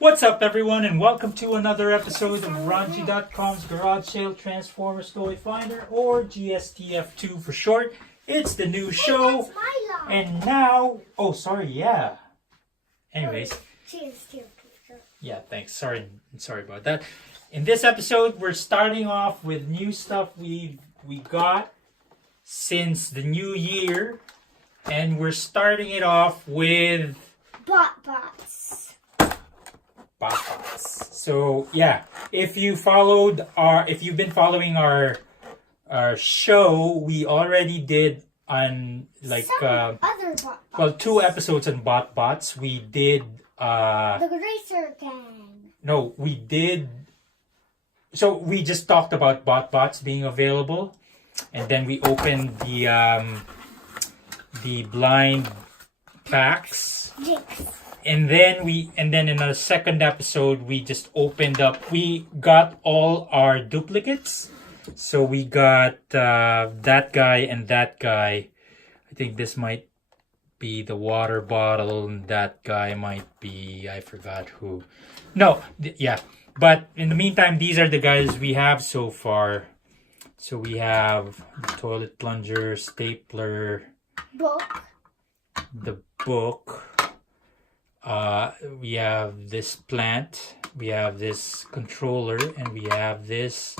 What's up, everyone, and welcome to another episode of RONJIE.COM's Garage Sale Transformers Toy Finder, or GSTF2 for short. It's the new show, and now... Oh, sorry, yeah. Anyways. GSTF2. Yeah, thanks. Sorry about that. In this episode, we're starting off with new stuff we got since the new year, and we're starting it off with... Botbots. So yeah, if you've been following our show, we already did on other Botbots. well, 2 episodes on Botbots. We did the Racer Gang. No, we did. So we just talked about Botbots being available, and then we opened the blind packs. Jinx. And then in the second episode, we just opened up. We got all our duplicates. So we got that guy and that guy. I think this might be the water bottle, and that guy might be, I forgot who. No, yeah. But in the meantime, these are the guys we have so far. So we have the toilet plunger, stapler, the book. We have this plant, we have this controller, and we have this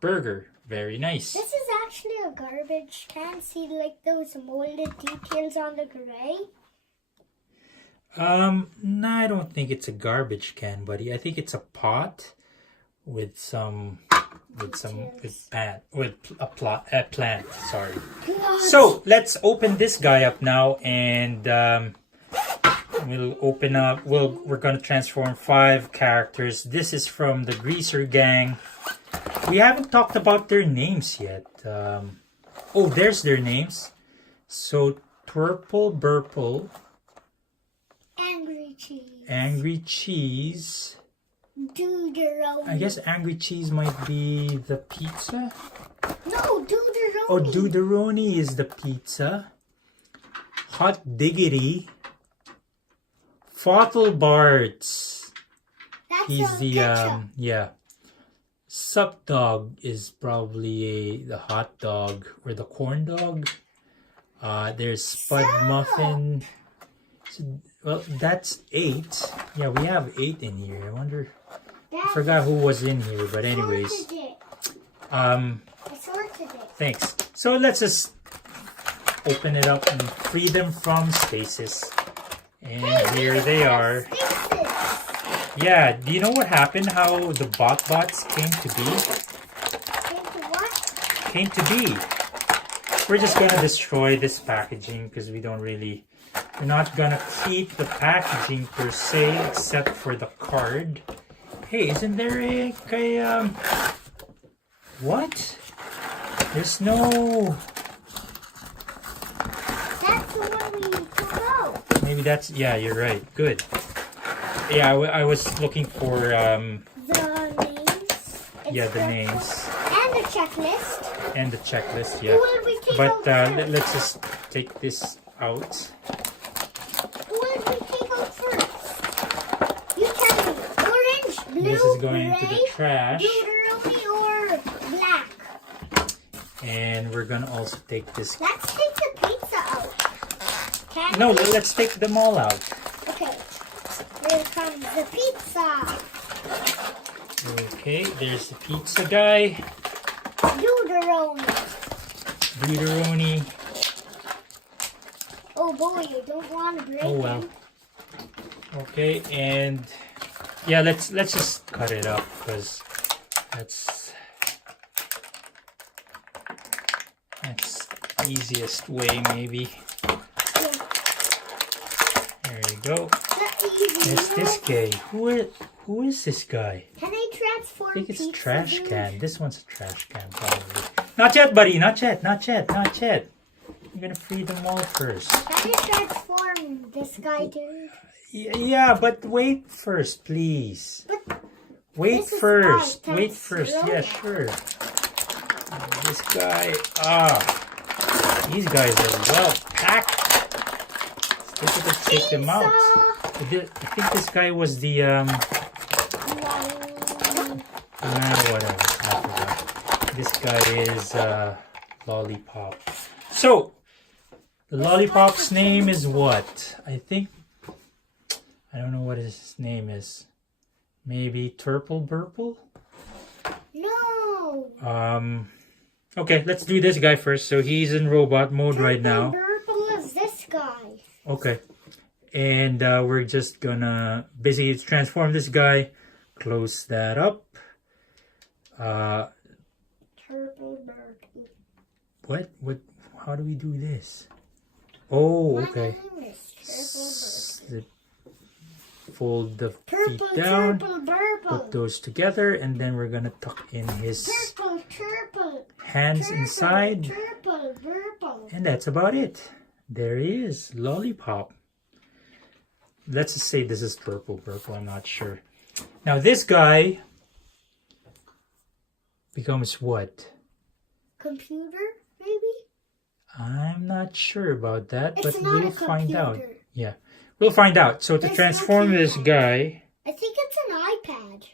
burger. Very nice. This is actually a garbage can. See, like those molded details on the gray? No, I don't think it's a garbage can, buddy. I think it's a pot with a plant. Sorry. So let's open this guy up now, and we'll open up. We're gonna transform 5 characters. This is from the Greaser Gang. We haven't talked about their names yet. Oh, there's their names. So Turple Burple, Angry Cheese. Duderoni. I guess Angry Cheese might be the pizza. No, Duderoni. Oh, Duderoni is the pizza. Hot Diggity. Fottlebarts. He's the yeah. Sup Dog is probably the hot dog or the corn dog. There's Spud Muffin. Well, that's 8. Yeah, we have 8 in here. I wonder. I forgot who was in here, but anyways. I sorted it. Thanks. So let's just open it up and free them from stasis. And here they are. Yeah, do you know what happened? How the Botbots came to be? Came to be. We're just gonna destroy this packaging because we're not gonna keep the packaging per se, except for the card. Hey, isn't there a what? There's no... That's the one we took out. Maybe that's... Yeah, you're right. Good. Yeah, I was looking for... the names. Yeah, the names. And the checklist. And the checklist, yeah. Who will we take out let's just take this out. Who will we take out first? You tell me. Orange, blue, This is going gray, into the trash. Duderoni, or black? And we're gonna also take this... Let's take the pizza out. No, let's take them all out. Okay. Here comes the pizza. Okay, there's the pizza guy. Duderoni. Oh boy, you don't want to break Oh well. him. Okay, and yeah, let's just cut it up because that's the easiest way, maybe. There you go. There's this guy. Who is this guy? Can I transform? I think it's a pizza, trash dude? can. This one's a trash can, probably. Not yet, buddy. Not yet. I'm gonna free them all first. Can I transform this guy, dude? Yeah, but wait first, please. But Wait this is first. fine. Wait That's first. slow. Yeah, sure. This guy. These guys are well packed. It's difficult to take them out. I think this guy was the Whatever. I forgot. This guy is Lollipop. So, the Lollipop's name is what? I think, I don't know what his name is. Maybe Turple Burple? No. Okay, let's do this guy first. So he's in robot mode right now. Purple is this guy. Okay. And we're just gonna basically transform this guy. Close that up. Purple Purple. What? How do we do this? Oh, okay. My name is Purple Fold the Purple. feet down. Purple. Put those together, and then we're gonna tuck in his Purple. hands inside. Purple. And that's about it. There he is, Lollipop. Let's just say this is Purple. I'm not sure. Now this guy becomes what? Computer, maybe? I'm not sure about that, It's but not we'll a find out. computer. Yeah, we'll find out. So to There's no transform this keypad. guy, I think it's an iPad.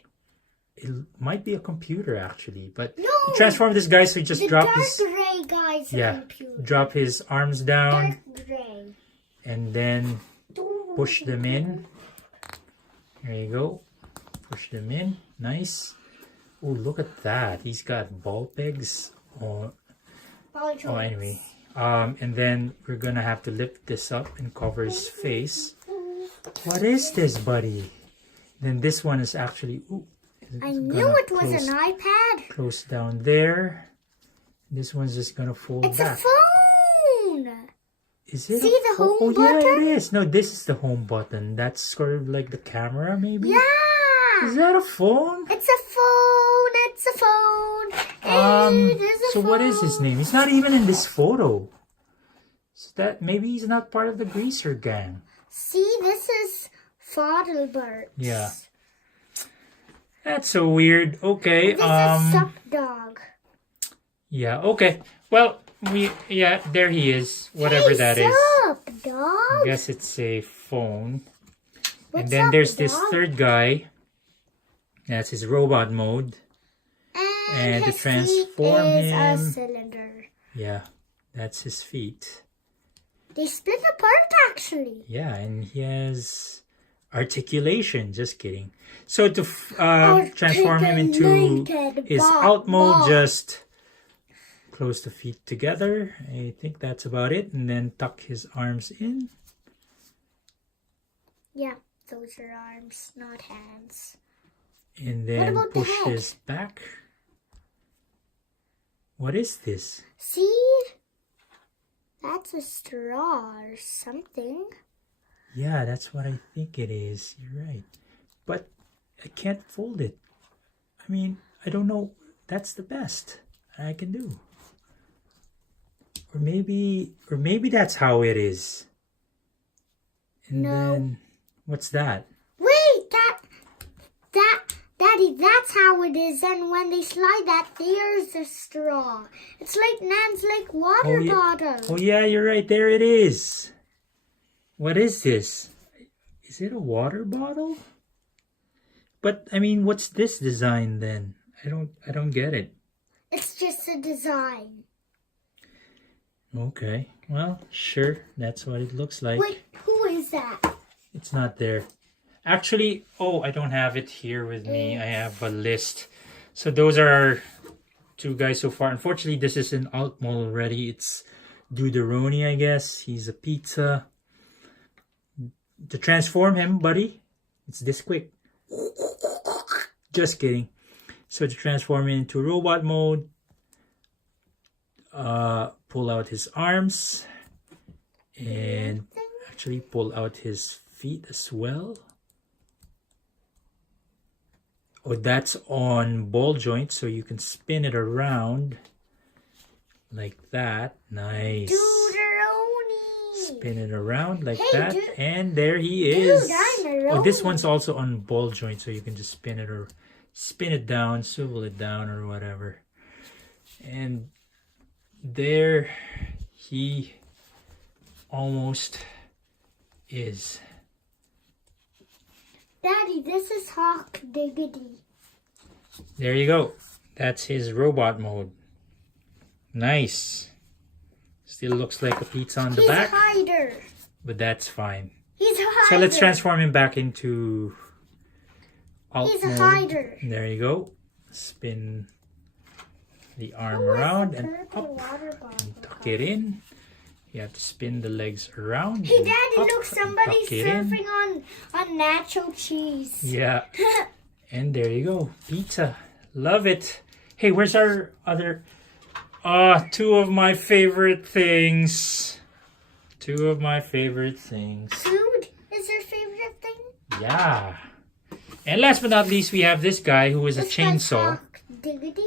it might be a computer actually, but No. to transform this guy, so just The drop dark his gray guy's a computer. drop his arms down Dark gray. and then push them in. There you go. Push them in. Nice. Oh, look at that. He's got ball pegs. Oh, anyway. And then we're gonna have to lift this up and cover his face. What is this, buddy? Then this one is actually. Ooh, I knew it was an iPad. Close down there. This one's just gonna fold It's back. a phone. Is it? See the home Oh button? yeah, it is. No, this is the home button. That's sort of like the camera, maybe. Yeah. Is that a phone? It's a phone. It's a phone. It is a So phone. what is his name? He's not even in this photo. So that maybe he's not part of the greaser gang. See, this is Froyo. Yeah. That's so weird. Okay. This is Suck Dog. Yeah. Okay. Well, there he is. Whatever that is. Sup, dog? I guess it's a phone. What's And then up, there's this dog? third guy. That's his robot mode. And to his transform feet is him. a cylinder. Yeah, that's his feet. They split apart, actually. Yeah, and he has articulation. Just kidding. So to transform him into Articulated his out mode, just close the feet together. I think that's about it. And then tuck his arms in. Yeah, those are arms, not hands. And then about the push head? his back. What is this? See? That's a straw or something. Yeah, that's what I think it is. You're right. But I can't fold it. I mean, I don't know. That's the best I can do. Or maybe that's how it is. And No. then what's that? Wait, Daddy, that's how it is. And when they slide that, there's a straw. It's like Nan's like water bottle. Oh yeah, you're right. There it is. What is this? Is it a water bottle? But I mean, what's this design then? I don't get it. It's just a design. Okay. Well, sure. That's what it looks like. Wait, who is that? It's not there. Actually, I don't have it here with me. I have a list. So those are our two guys so far. Unfortunately, this is in alt mode already. It's Duderoni, I guess. He's a pizza. To transform him, buddy, it's this quick. Just kidding. So to transform him into robot mode, pull out his arms and actually pull out his feet as well. Oh, that's on ball joint, so you can spin it around like that. Nice. Duderoni. Spin it around like Hey, that, dude. and there he is. Duderoni. Oh, this one's also on ball joint, so you can just spin it down, swivel it down, or whatever. And there he almost is. Daddy, this is Hawk Diggity. There you go. That's his robot mode. Nice. Still looks like a pizza on the He's back. a hider. But that's fine. He's a hider. So let's transform him back into alt He's a mode. hider. There you go. Spin the arm around and up. And tuck it in. You have to spin the legs around. Hey, and Daddy, up look, and somebody's tuck it in. surfing on nacho cheese. Yeah. And there you go. Pizza. Love it. Hey, where's our other... two of my favorite things. Two of my favorite things. Food is your favorite thing? Yeah. And last but not least, we have this guy who is a This guy's chainsaw. Hawk Diggity?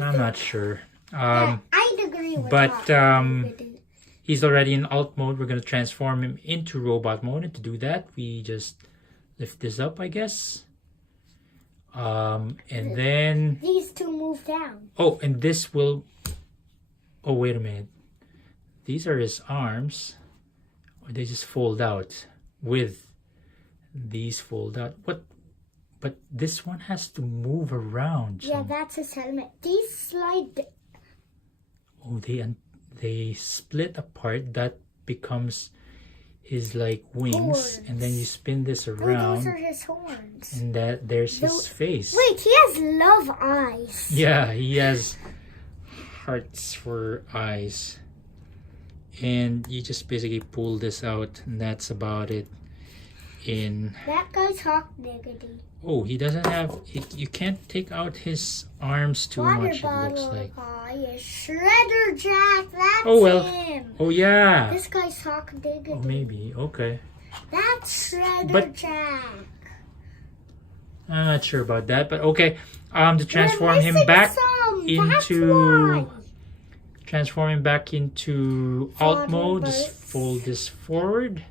I'm not sure. Yeah, I'd agree with but, Hawk Diggity. He's already in alt mode. We're going to transform him into robot mode. And to do that, we just lift this up, I guess. And then... These two move down. Oh, and this will... Oh, wait a minute. These are his arms. Or they just fold out with these fold out. What? But this one has to move around. So. Yeah, that's his helmet. These slide... Oh, they split apart. That becomes his like wings. Horns. And then you spin this No, around. those are his horns. And there's his face. Wait, he has love eyes. Yeah, he has hearts for eyes. And you just basically pull this out, and that's about it. That guy's Hawk Diggity. Oh, he doesn't have... You can't take out his arms too Water much, it bottle looks like. guy is Shredder Jack. That's Oh, well. him. Oh, yeah. This guy's Hawk Diggity. Oh, maybe. Okay. That's Shredder But- Jack. I'm not sure about that, but okay. To transform We're him missing back some. into... That's why. Transform him back into alt mode. Just Botbots. fold this forward.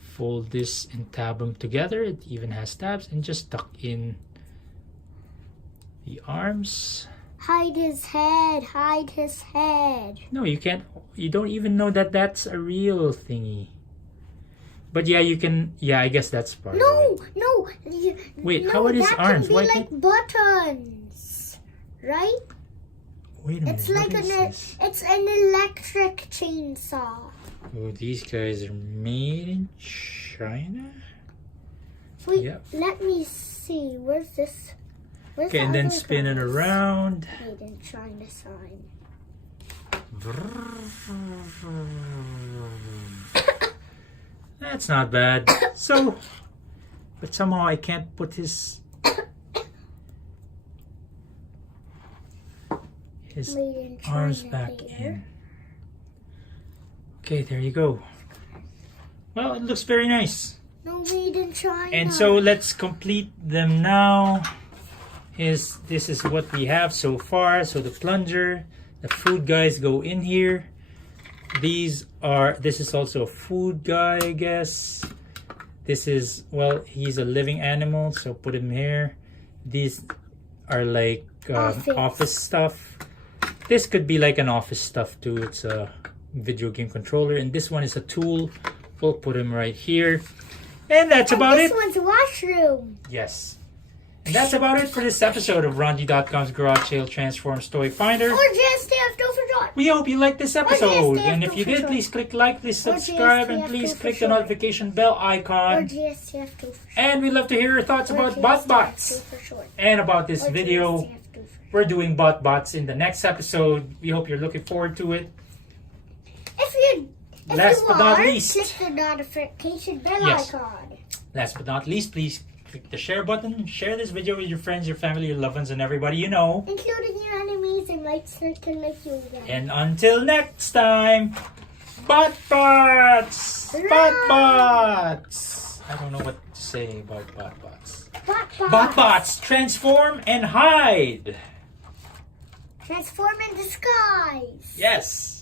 Fold this and tab them together. It even has tabs. And just tuck in the arms. Hide his head. Hide his head. No, you can't. You don't even know that that's a real thingy. But yeah, you can. Yeah, I guess that's part of it. No. Wait, no, how are his that arms? Can Why be like can't- buttons, right? Wait a minute. It's like what is this? it's an electric chainsaw. Oh, these guys are made in China? Wait, Yep. let me see. Where's this? Where's Okay, the and then other spin it guys? around. Made in China sign. That's not bad. So, but somehow I can't put his Made in China arms back here. in. Okay, there you go. Well, it looks very nice. No, made in China. And so let's complete them now. This is what we have so far. So the plunger, the food guys go in here. This is also a food guy, I guess. This is, well, he's a living animal, so put him here. These are like office stuff. This could be like an office stuff too. It's a video game controller. And this one is a tool. We'll put him right here. And that's about it. This one's a washroom. Yes. And that's about it for this episode of RONJIE.COM's Garage Sale Transforms Toy Finder. Or GSTF2 for short. We hope you liked this episode. GSTF2 And if you for did, short. please click like, please subscribe, and GSTF2 please for click the short. notification bell Or icon. GSTF2 for short. And we'd love to hear your thoughts Or about GSTF2 Botbots. for short. And about this Or video. GSTF2 for short. We're doing Botbots in the next episode. We hope you're looking forward to it. If Last you but not are, least. click the notification bell Yes. icon. Last but not least, please click the share button. Share this video with your friends, your family, your loved ones, and everybody you know. Including your enemies and like to like you again. And until next time, Botbots! Botbots! I don't know what to say about Botbots. Botbots, transform and hide! Transform in disguise. Yes!